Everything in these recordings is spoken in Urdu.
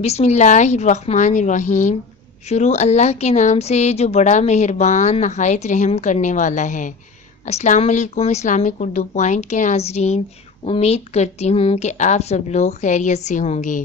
بسم اللہ الرحمن الرحیم۔ شروع اللہ کے نام سے جو بڑا مہربان نہایت رحم کرنے والا ہے۔ السلام علیکم اسلامک اردو پوائنٹ کے ناظرین، امید کرتی ہوں کہ آپ سب لوگ خیریت سے ہوں گے۔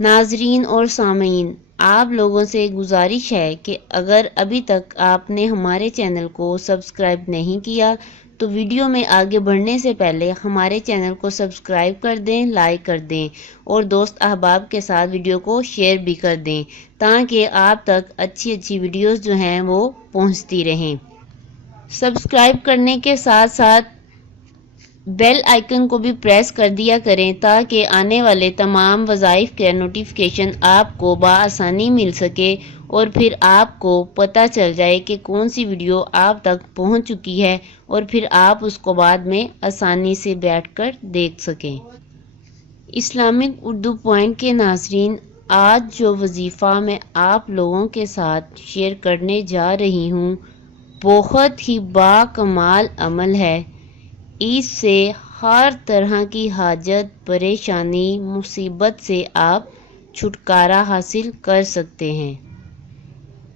ناظرین اور سامعین، آپ لوگوں سے گزارش ہے کہ اگر ابھی تک آپ نے ہمارے چینل کو سبسکرائب نہیں کیا تو ویڈیو میں آگے بڑھنے سے پہلے ہمارے چینل کو سبسکرائب کر دیں، لائک کر دیں اور دوست احباب کے ساتھ ویڈیو کو شیئر بھی کر دیں تاکہ آپ تک اچھی ویڈیوز جو ہیں وہ پہنچتی رہیں۔ سبسکرائب کرنے کے ساتھ ساتھ بیل آئیکن کو بھی پریس کر دیا کریں تاکہ آنے والے تمام وظائف کے نوٹیفیکیشن آپ کو بآسانی مل سکے اور پھر آپ کو پتہ چل جائے کہ کون سی ویڈیو آپ تک پہنچ چکی ہے اور پھر آپ اس کو بعد میں آسانی سے بیٹھ کر دیکھ سکیں۔ اسلامک اردو پوائنٹ کے ناظرین، آج جو وظیفہ میں آپ لوگوں کے ساتھ شیئر کرنے جا رہی ہوں بہت ہی باکمال عمل ہے۔ اس سے ہر طرح کی حاجت، پریشانی، مصیبت سے آپ چھٹکارا حاصل کر سکتے ہیں۔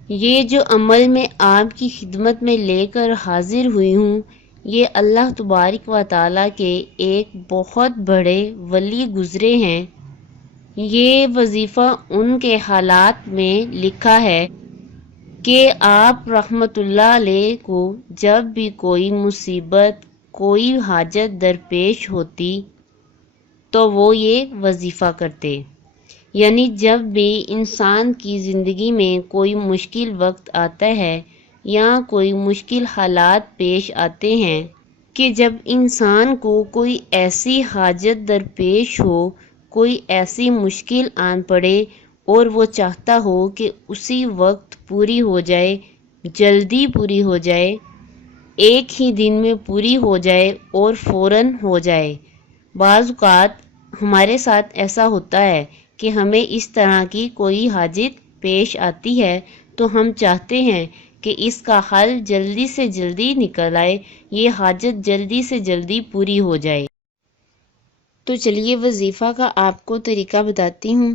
یہ جو عمل میں آپ کی خدمت میں لے کر حاضر ہوئی ہوں، یہ اللہ تبارک و تعالیٰ کے ایک بہت بڑے ولی گزرے ہیں۔ یہ وظیفہ ان کے حالات میں لکھا ہے کہ آپ رحمت اللہ علیہ کو جب بھی کوئی مصیبت، کوئی حاجت درپیش ہوتی تو وہ یہ وظیفہ کرتے۔ یعنی جب بھی انسان کی زندگی میں کوئی مشکل وقت آتا ہے یا کوئی مشکل حالات پیش آتے ہیں کہ جب انسان کو کوئی ایسی حاجت درپیش ہو، کوئی ایسی مشکل آن پڑے اور وہ چاہتا ہو کہ اسی وقت پوری ہو جائے، جلدی پوری ہو جائے، ایک ہی دن میں پوری ہو جائے اور فوراً ہو جائے۔ بعض اوقات ہمارے ساتھ ایسا ہوتا ہے کہ ہمیں اس طرح کی کوئی حاجت پیش آتی ہے تو ہم چاہتے ہیں کہ اس کا حل جلدی سے جلدی نکل آئے، یہ حاجت جلدی سے جلدی پوری ہو جائے۔ تو چلیے وظیفہ کا آپ کو طریقہ بتاتی ہوں۔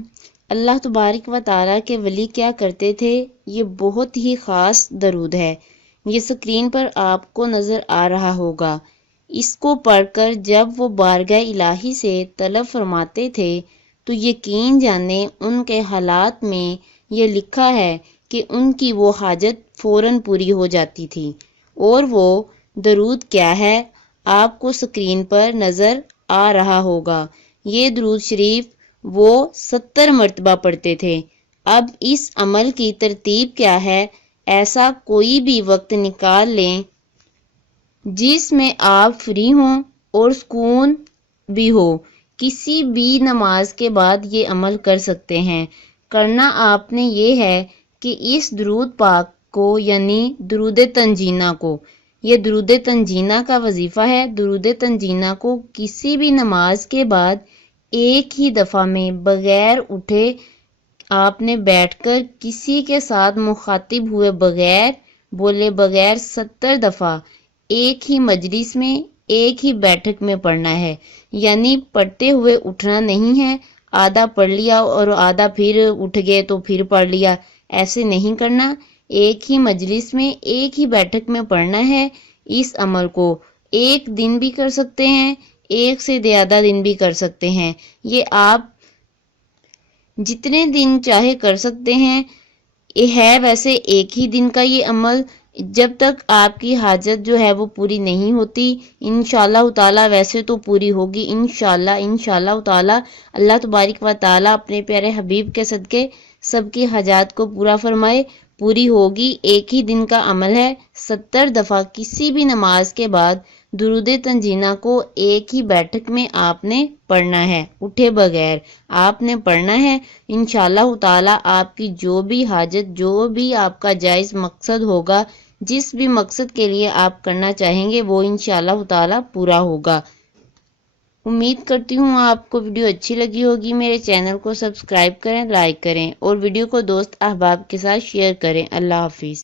اللہ تبارک و تعالیٰ کے ولی کیا کرتے تھے، یہ بہت ہی خاص درود ہے۔ یہ سکرین پر آپ کو نظر آ رہا ہوگا۔ اس کو پڑھ کر جب وہ بارگاہ الہی سے طلب فرماتے تھے تو یقین جانیں ان کے حالات میں یہ لکھا ہے کہ ان کی وہ حاجت فوراً پوری ہو جاتی تھی۔ اور وہ درود کیا ہے، آپ کو سکرین پر نظر آ رہا ہوگا۔ یہ درود شریف وہ 70 مرتبہ پڑھتے تھے۔ اب اس عمل کی ترتیب کیا ہے، ایسا کوئی بھی وقت نکال لیں جس میں آپ فری ہوں اور سکون بھی ہو، کسی بھی نماز کے بعد یہ عمل کر سکتے ہیں۔ کرنا آپ نے یہ ہے کہ اس درود پاک کو یعنی درود تنجینہ کو، یہ درود تنجینہ کا وظیفہ ہے، درود تنجینہ کو کسی بھی نماز کے بعد ایک ہی دفعہ میں بغیر اٹھے آپ نے بیٹھ کر کسی کے ساتھ مخاطب ہوئے بغیر، بولے بغیر 70 دفعہ ایک ہی مجلس میں، ایک ہی بیٹھک میں پڑھنا ہے۔ یعنی پڑھتے ہوئے اٹھنا نہیں ہے، آدھا پڑھ لیا اور آدھا پھر اٹھ گئے تو پھر پڑھ لیا، ایسے نہیں کرنا۔ ایک ہی مجلس میں، ایک ہی بیٹھک میں پڑھنا ہے۔ اس عمل کو ایک دن بھی کر سکتے ہیں، ایک سے زیادہ دن بھی کر سکتے ہیں، یہ آپ جتنے دن چاہے کر سکتے ہیں۔ یہ ہے ویسے ایک ہی دن کا یہ عمل، جب تک آپ کی حاجت جو ہے وہ پوری نہیں ہوتی۔ انشاءاللہ تعالی ویسے تو پوری ہوگی، انشاءاللہ تعالی اللہ تبارک و تعالی اپنے پیارے حبیب کے صدقے سب کی حاجات کو پورا فرمائے، پوری ہوگی۔ ایک ہی دن کا عمل ہے، 70 دفعہ کسی بھی نماز کے بعد درود تنجینہ کو ایک ہی بیٹھک میں آپ نے پڑھنا ہے، اٹھے بغیر آپ نے پڑھنا ہے۔ انشاءاللہ تعالی آپ کی جو بھی حاجت، جو بھی آپ کا جائز مقصد ہوگا، جس بھی مقصد کے لیے آپ کرنا چاہیں گے وہ انشاءاللہ تعالی پورا ہوگا۔ امید کرتی ہوں آپ کو ویڈیو اچھی لگی ہوگی۔ میرے چینل کو سبسکرائب کریں، لائک کریں اور ویڈیو کو دوست احباب کے ساتھ شیئر کریں۔ اللہ حافظ۔